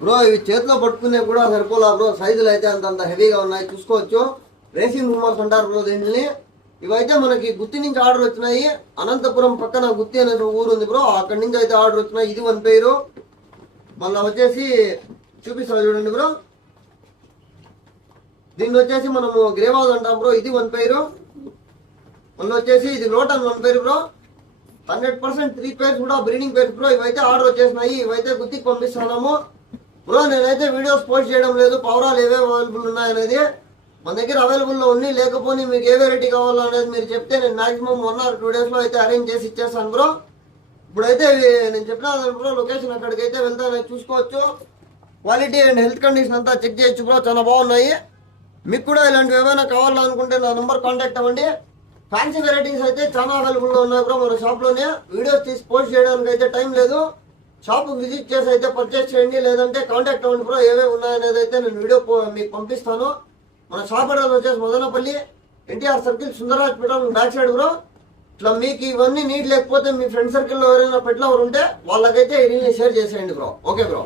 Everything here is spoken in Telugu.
బ్రో ఇవి చేతిలో పట్టుకునే కూడా సరిపోలా బ్రో, సైజులు అయితే అంత హెవీగా ఉన్నాయి, చూసుకోవచ్చు. రేసింగ్ రూమర్స్ అంటారు బ్రో దీంట్ని. ఇవైతే మనకి గుత్తి నుంచి ఆర్డర్ వచ్చినాయి. అనంతపురం పక్కన గుత్తి అనే ఊరు ఉంది బ్రో, అక్కడి నుంచి అయితే ఆర్డర్ వచ్చినాయి. ఇది 1 పేరు. మళ్ళీ వచ్చేసి చూపిస్తాను చూడండి బ్రో. దీన్ని వచ్చేసి మనము గ్రేవాజ్ అంటాం బ్రో, ఇది 1 పేరు. మళ్ళీ వచ్చేసి ఇది లోటన్ 1 పేరు బ్రో. 100% 3 పేర్స్ కూడా బ్రీడింగ్ పేర్స్ బ్రో. ఇవైతే ఆర్డర్ వచ్చేసినాయి, ఇవైతే గుత్తికి పంపిస్తున్నాము బ్రో. నేనైతే వీడియోస్ పోస్ట్ చేయడం లేదు, పవరాలు ఏవే అవైలబుల్ ఉన్నాయనేది. మన దగ్గర అవైలబుల్లో ఉన్నాయి, లేకపోతే మీకు ఏ వెరైటీ కావాలో అనేది మీరు చెప్తే నేను మాక్సిమం 1 or 2 days లో అయితే అరేంజ్ చేసి ఇచ్చేస్తాను బ్రో. ఇప్పుడైతే నేను చెప్పిన బ్రో లొకేషన్ అక్కడికైతే వెళ్తాను, చూసుకోవచ్చు. క్వాలిటీ అండ్ హెల్త్ కండిషన్ అంతా చెక్ చేయొచ్చు బ్రో, చాలా బాగున్నాయి. మీకు కూడా ఇలాంటివి ఏమైనా కావాలనుకుంటే నా నెంబర్ కాంటాక్ట్ అవ్వండి. ఫ్యాన్సీ వెరైటీస్ అయితే చాలా అవైలబుల్లో ఉన్నాయి బ్రో మన షాప్లోనే. వీడియోస్ తీసి పోస్ట్ చేయడానికి అయితే టైం లేదు, షాప్ విజిట్ చేసి అయితే పర్చేస్ చేయండి, లేదంటే కాంటాక్ట్ అవ్వండి బ్రో. ఏవేవి ఉన్నాయనేది అయితే నేను వీడియో మీకు పంపిస్తాను. మన షాప్ అడ్రస్ వచ్చేసి Madanapalle, NTR circle, Sundar hospital back side bro. ఇట్లా మీకు ఇవన్నీ నీట్ లేకపోతే మీ ఫ్రెండ్ సర్కిల్లో ఎవరైనా పెట్లవర్ ఉంటే వాళ్ళకైతే ఇది షేర్ చేసేయండి బ్రో. Okay bro.